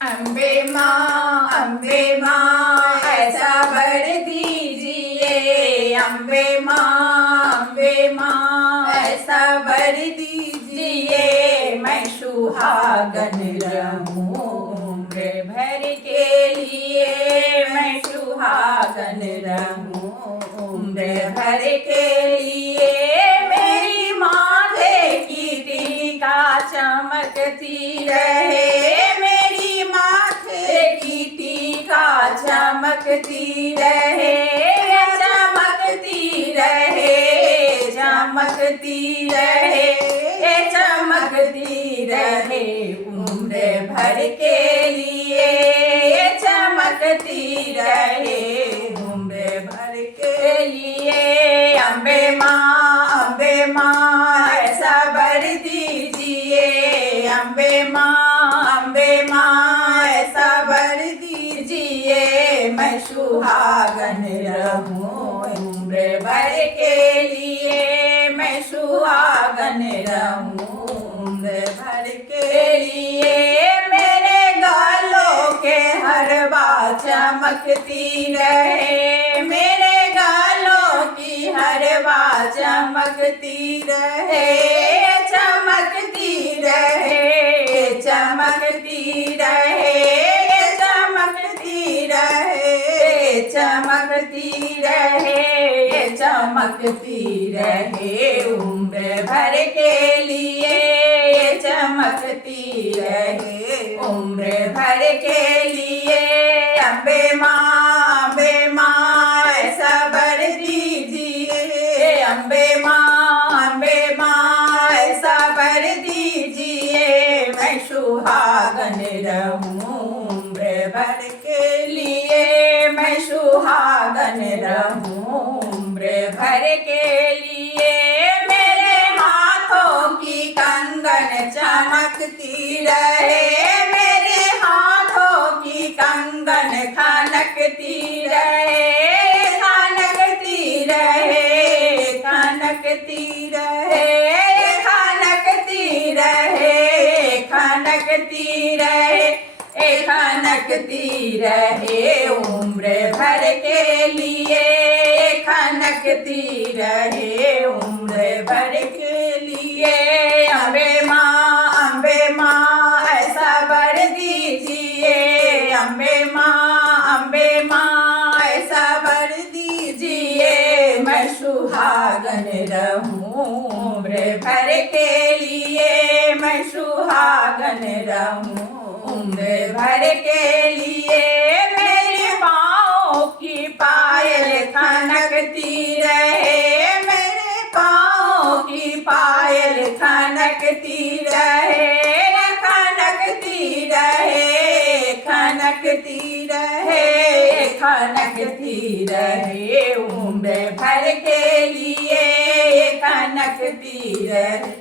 अम्बे माँ ऐसा वर दीजिए। अम्बे माँ ऐसा वर दीजिए। मैं सुहागन रहूं उम्र भर के लिए। मैं सुहागन रहूं उम्र भर के लिए। मेरी माथे की टीका चमकती रहे। मेरी माथे की टीका चमकती रहे। चमकती रहे, चमकती रहे, चमकती रहे उम्र भर के लिए। चमकती रहे उम्र भर के लिए। अम्बे माँ ऐसा वर दीजिए। अम्बे माँ ऐसा वर दीजिए। मैं सुहागन रहूं उम्र भर के लिए। मैं सुहागन रहूं उम्र भर के लिए। मेरे गालों के हरवा चमकती रहे। मेरे गालों की हरवा चमकती रहे। चमकती रहे, चमकती रहे, चमकती रहे, चमकती रहे, चमकती रहे उम्र भर के लिए। चमकती रहे उम्र भर के लिए। अम्बे माँ ऐसा वर दीजिए। अम्बे माँ ऐसा वर दीजिए। मैं सुहागन रहूं उम्र भर के लिए। मैं सुहागन रहूं उम्र भर के लिए। मेरे हाथों की कंगन चमकती रहे। मेरे हाथों की कंगन खनकती रहे। खनकती रहे, खनकती रहे, खनकती रहे, खनकती रहे, खनकती रहे उम्र भर के लिए। खनकती रहे उम्र भर के लिए। अम्बे माँ ऐसा वर दीजिए। अम्बे माँ ऐसा वर दीजिए। मैं सुहागन रहूं उम्र भर के लिए। मैं सुहागन रहूं उम्र भर के लिए। मेरे पाँव की पायल खनकती रहे। मेरे पाँव की पायल खनकती रहे। खनकती रहे, खनकती रहे, खनकती रहे उम्र भर के लिए। खनकती रहे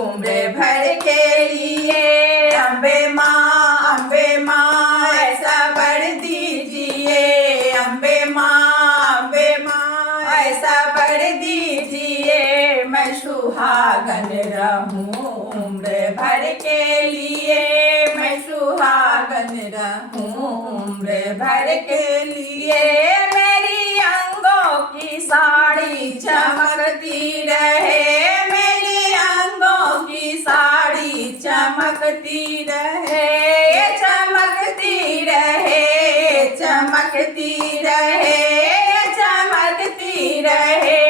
उम्र भर के लिए। अम्बे माँ ऐसा वर दीजिए। अम्बे माँ ऐसा वर दीजिए। मैं सुहागन रहूं उम्र भर के लिए। मैं सुहागन रहूं उम्र भर के लिए। मेरी अंगों की साड़ी चमकती रहे। मेरी अंगों की साड़ी चमकती रहे। चमकती रहे, चमकती रहे, चमकती रहे,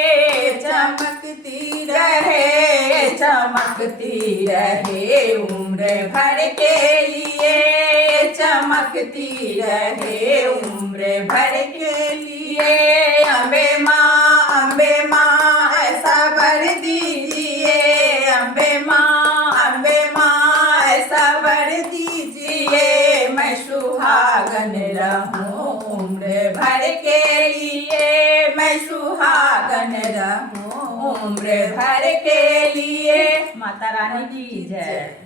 चमकती रहे, चमकती रहे उम्र भर के लिए। चमकती रहे उम्र भर के लिए। अम्बे माँ ऐसा वर दीजिए। अम्बे माँ ऐसा वर दीजिए। मैं सुहागन रहूं उम्र भर के लिए। मैं सुहागन रहूं उम्र भर के लिए। माता रानी की जय।